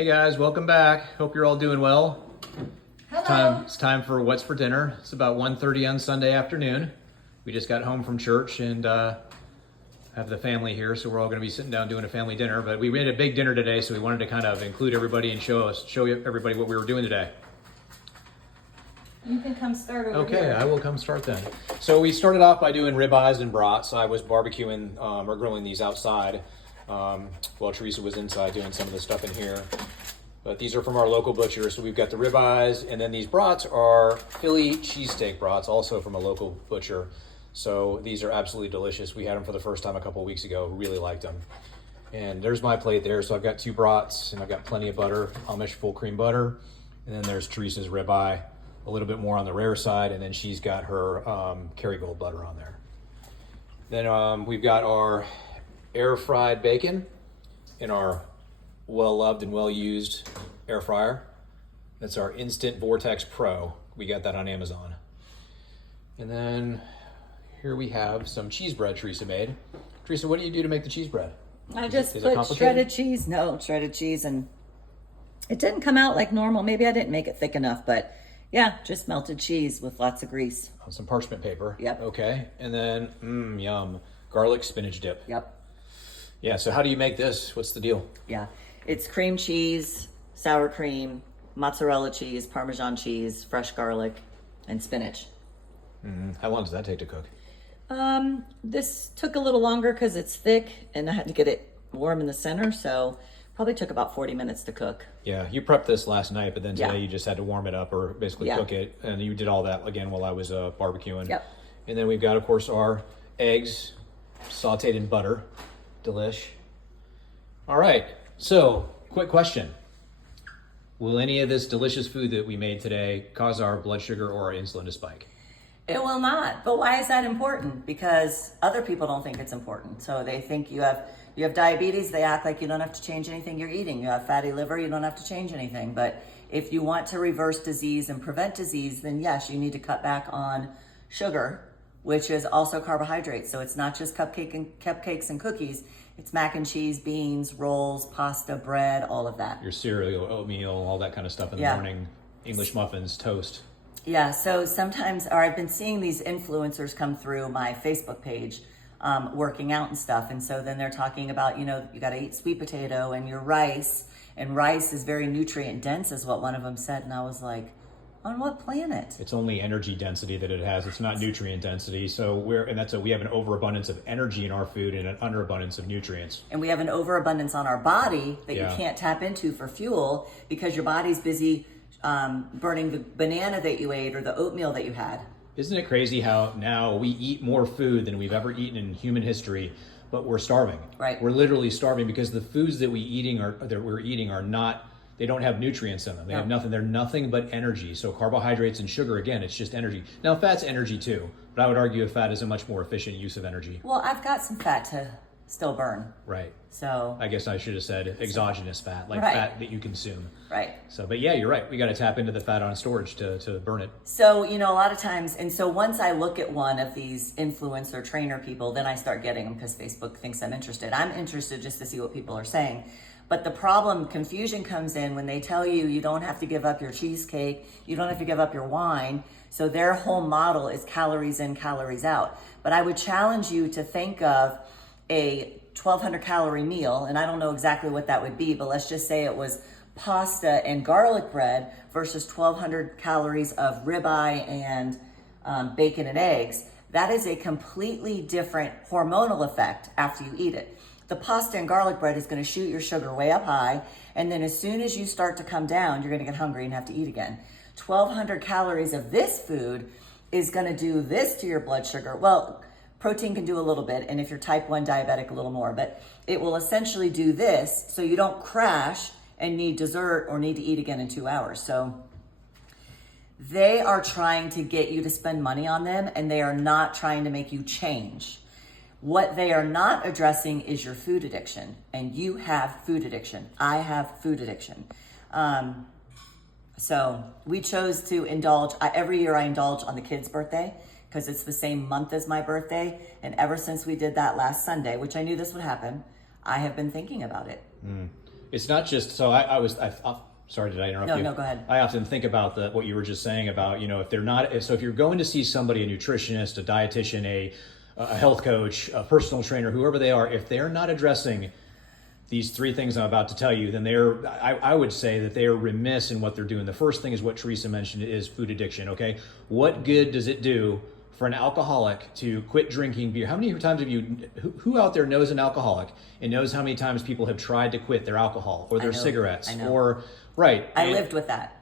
Hey guys, welcome back. Hope you're all doing well. Hello. It's time for What's for Dinner. It's about 1:30 on Sunday afternoon. We just got home from church and have the family here, so we're all going to be sitting down doing a family dinner. But we made a big dinner today, so we wanted to kind of include everybody and show everybody what we were doing today. You can come start over Okay, here. I will come start then. So we started off by doing ribeyes and brats. I was barbecuing or grilling these outside while Teresa was inside doing some of the stuff in here. But these are from our local butcher. So we've got the ribeyes, and then these brats are Philly cheesesteak brats, also from a local butcher. So these are absolutely delicious. We had them for the first time a couple of weeks ago. Really liked them. And there's my plate there. So I've got 2 brats, and I've got plenty of butter, Amish full cream butter. And then there's Teresa's ribeye, a little bit more on the rare side, and then she's got her Kerrygold butter on there. Then we've got our air fried bacon in our well-loved and well-used air fryer. That's our Instant Vortex Pro. We got that on Amazon. And then here we have some cheese bread Teresa made. Teresa, what do you do to make the cheese bread? I just Is it put complicated? shredded cheese, and it didn't come out like normal. Maybe I didn't make it thick enough, but yeah, just melted cheese with lots of grease. On some parchment paper. Yep. Okay. And then, yum, garlic spinach dip. Yep. Yeah, so how do you make this? What's the deal? Yeah. It's cream cheese, sour cream, mozzarella cheese, Parmesan cheese, fresh garlic, and spinach. How long does that take to cook? This took a little longer because it's thick and I had to get it warm in the center, so probably took about 40 minutes to cook. Yeah, you prepped this last night, but then today Yeah. you just had to warm it up or basically Yeah. cook it. And you did all that again while I was barbecuing. Yep. And then we've got, of course, our eggs sauteed in butter. Delish. All right, so quick question. Will any of this delicious food that we made today cause our blood sugar or our insulin to spike? It will not. But why is that important? Because other people don't think it's important. So they think you have diabetes, they act like you don't have to change anything you're eating. You have fatty liver, you don't have to change anything. But if you want to reverse disease and prevent disease, then yes, you need to cut back on sugar, which is also carbohydrates. So it's not just cupcakes and cookies. It's mac and cheese, beans, rolls, pasta, bread, all of that. Your cereal, oatmeal, all that kind of stuff in the Yeah. morning, English muffins, toast. Yeah, so sometimes, or I've been seeing these influencers come through my Facebook page, working out and stuff. And so then they're talking about, you got to eat sweet potato and your rice. And rice is very nutrient dense, is what one of them said. And I was like, on what planet? It's only energy density that it has. It's not nutrient density. So we have an overabundance of energy in our food and an underabundance of nutrients. And we have an overabundance on our body that Yeah. you can't tap into for fuel because your body's busy burning the banana that you ate or the oatmeal that you had. Isn't it crazy how now we eat more food than we've ever eaten in human history, but we're starving? Right. We're literally starving because the foods that we're eating are not. They don't have nutrients in them. They have nothing. They're nothing but energy. So carbohydrates and sugar, again, it's just energy. Now fat's energy too, but I would argue fat is a much more efficient use of energy. Well, I've got some fat to still burn. Right. So, I guess I should have said exogenous fat, like Right. fat that you consume. right. So, but yeah, you're right. We got to tap into the fat on storage to burn it. So, a lot of times, and so once I look at one of these influencer trainer people, then I start getting them because Facebook thinks I'm interested. I'm interested just to see what people are saying. But the confusion comes in when they tell you you don't have to give up your cheesecake, you don't have to give up your wine. So their whole model is calories in, calories out. But I would challenge you to think of a 1,200 calorie meal, and I don't know exactly what that would be, but let's just say it was pasta and garlic bread versus 1,200 calories of ribeye and bacon and eggs. That is a completely different hormonal effect after you eat it. The pasta and garlic bread is going to shoot your sugar way up high, and then as soon as you start to come down, you're going to get hungry and have to eat again. 1,200 calories of this food is going to do this to your blood sugar. Well, protein can do a little bit, and if you're type 1 diabetic, a little more, but it will essentially do this so you don't crash and need dessert or need to eat again in 2 hours. So they are trying to get you to spend money on them, and they are not trying to make you change. What they are not addressing is your food addiction, and you have food addiction. I have food addiction. So we chose to indulge. Every year I indulge on the kid's birthday because it's the same month as my birthday. And ever since we did that last Sunday, which I knew this would happen, I have been thinking about it. It's not just, sorry, did I interrupt you? No, go ahead. I often think about what you were just saying about, if you're going to see somebody, a nutritionist, a dietitian, a health coach, a personal trainer, whoever they are, if they're not addressing these three things I'm about to tell you, then I would say that they are remiss in what they're doing. The first thing is what Teresa mentioned, is food addiction, okay? What good does it do for an alcoholic to quit drinking beer? How many times who out there knows an alcoholic and knows how many times people have tried to quit their alcohol or their cigarettes? Right. I lived with that.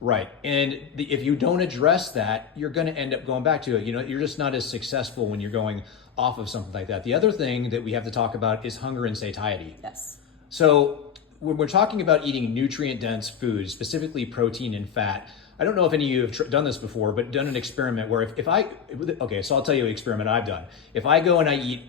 Right. And if you don't address that, you're going to end up going back to it. You're just not as successful when you're going off of something like that. The other thing that we have to talk about is hunger and satiety. Yes. So when we're talking about eating nutrient-dense foods, specifically protein and fat, I don't know if any of you have done this before, but done an experiment where so I'll tell you an experiment I've done. If I go and I eat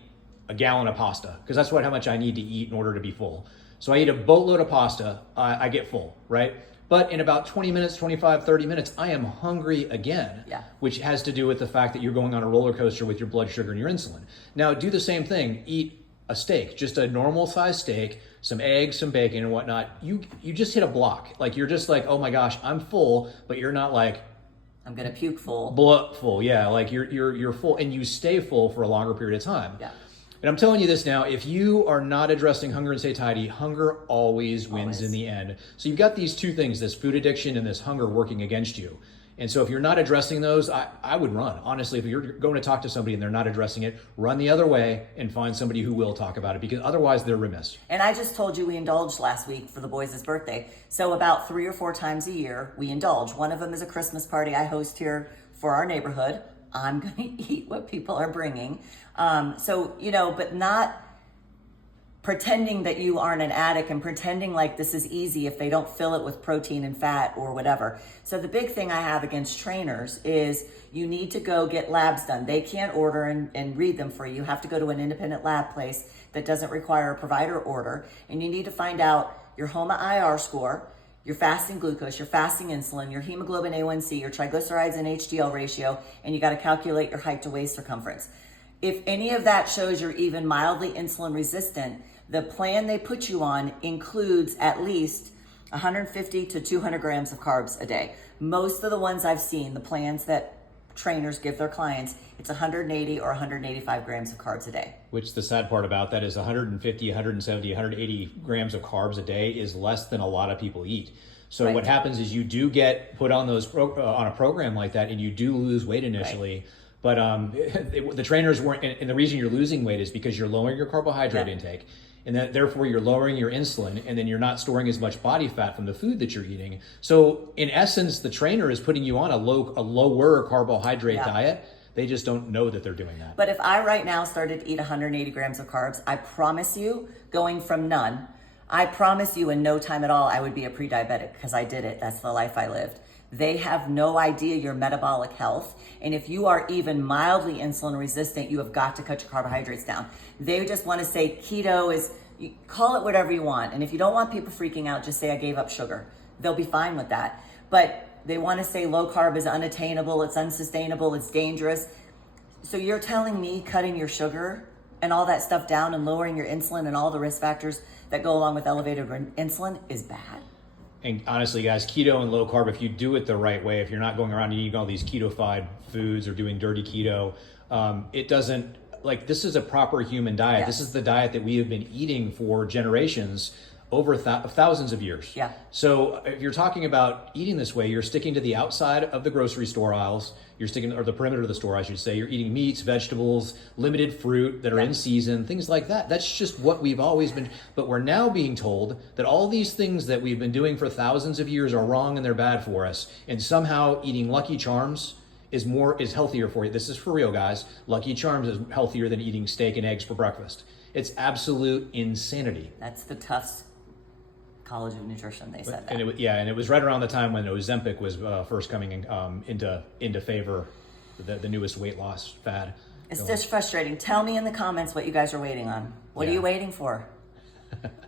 a gallon of pasta, because that's how much I need to eat in order to be full. So I eat a boatload of pasta, I get full, right? But in about 20 minutes, 25, 30 minutes, I am hungry again, which has to do with the fact that you're going on a roller coaster with your blood sugar and your insulin. Now, do the same thing. Eat a steak, just a normal size steak, some eggs, some bacon and whatnot. You just hit a block. Like, you're just like, oh my gosh, I'm full, but you're not like, I'm gonna puke full. Full, yeah. Like you're full, and you stay full for a longer period of time. Yeah. And I'm telling you this now, if you are not addressing hunger and satiety, hunger always wins in the end. So you've got these two things, this food addiction and this hunger working against you. And so if you're not addressing those, I would run. Honestly, if you're going to talk to somebody and they're not addressing it, run the other way and find somebody who will talk about it, because otherwise they're remiss. And I just told you we indulged last week for the boys' birthday. So about 3 or 4 times a year, we indulge. One of them is a Christmas party I host here for our neighborhood. I'm going to eat what people are bringing. But not pretending that you aren't an addict and pretending like this is easy if they don't fill it with protein and fat or whatever. So the big thing I have against trainers is you need to go get labs done. They can't order and read them for you. You have to go to an independent lab place that doesn't require a provider order. And you need to find out your HOMA IR score, your fasting glucose, your fasting insulin, your hemoglobin A1C, your triglycerides and HDL ratio, and you got to calculate your height to waist circumference. If any of that shows you're even mildly insulin resistant, the plan they put you on includes at least 150 to 200 grams of carbs a day. Most of the ones I've seen, the plans that trainers give their clients, it's 180 or 185 grams of carbs a day. Which the sad part about that is 150, 170, 180 grams of carbs a day is less than a lot of people eat. So what happens is you do get put on on a program like that, and you do lose weight initially. Right. But the trainers weren't, and the reason you're losing weight is because you're lowering your carbohydrate intake, and that therefore you're lowering your insulin, and then you're not storing as much body fat from the food that you're eating. So in essence, the trainer is putting you on a lower carbohydrate diet. They just don't know that they're doing that. But if I right now started to eat 180 grams of carbs, I promise you, going from none, I promise you in no time at all, I would be a pre-diabetic, because I did it. That's the life I lived. They have no idea your metabolic health. And if you are even mildly insulin resistant, you have got to cut your carbohydrates down. They just want to say keto is, call it whatever you want. And if you don't want people freaking out, just say I gave up sugar. They'll be fine with that. But they want to say low carb is unattainable, it's unsustainable, it's dangerous. So you're telling me cutting your sugar and all that stuff down and lowering your insulin and all the risk factors that go along with elevated insulin is bad? And honestly, guys, keto and low carb, if you do it the right way, if you're not going around and eating all these keto-fied foods or doing dirty keto, it doesn't, this is a proper human diet. Yes. This is the diet that we have been eating for generations, over thousands of years. Yeah. So if you're talking about eating this way, you're sticking to the outside of the grocery store aisles, or the perimeter of the store, I should say. You're eating meats, vegetables, limited fruit that are in season, things like that. That's just what we've always been. But we're now being told that all these things that we've been doing for thousands of years are wrong and they're bad for us. And somehow eating Lucky Charms is healthier for you. This is for real, guys. Lucky Charms is healthier than eating steak and eggs for breakfast. It's absolute insanity. That's the Tufts College of Nutrition, they said that. And it was right around the time when Ozempic was first coming into favor, the newest weight loss fad. It's just frustrating. Tell me in the comments what you guys are waiting on. What are you waiting for?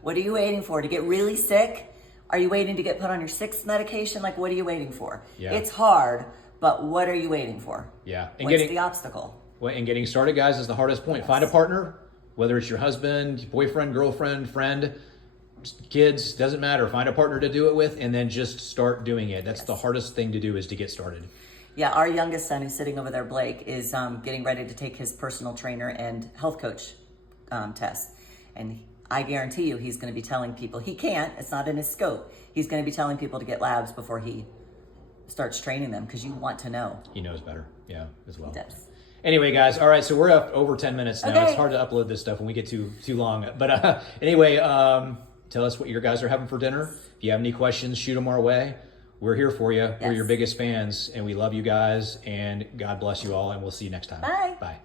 What are you waiting for? To get really sick? Are you waiting to get put on your 6th medication? What are you waiting for? Yeah. It's hard, but what are you waiting for? Yeah. And what's the obstacle? And getting started, guys, is the hardest point. Yes. Find a partner, whether it's your husband, boyfriend, girlfriend, friend. kids, doesn't matter. Find a partner to do it with, and then just start doing it. That's the hardest thing to do, is to get started. Yeah, our youngest son, who's sitting over there, Blake, is getting ready to take his personal trainer and health coach test. And I guarantee you he's going to be telling people, he can't, it's not in his scope. He's going to be telling people to get labs before he starts training them, because you want to know. He knows better, yeah, as well. He does. Anyway, guys, all right, so we're up over 10 minutes now. Okay. It's hard to upload this stuff when we get too long. But anyway, tell us what your guys are having for dinner. If you have any questions, shoot them our way. We're here for you. We're your biggest fans, and we love you guys, and God bless you all, and we'll see you next time. Bye. Bye.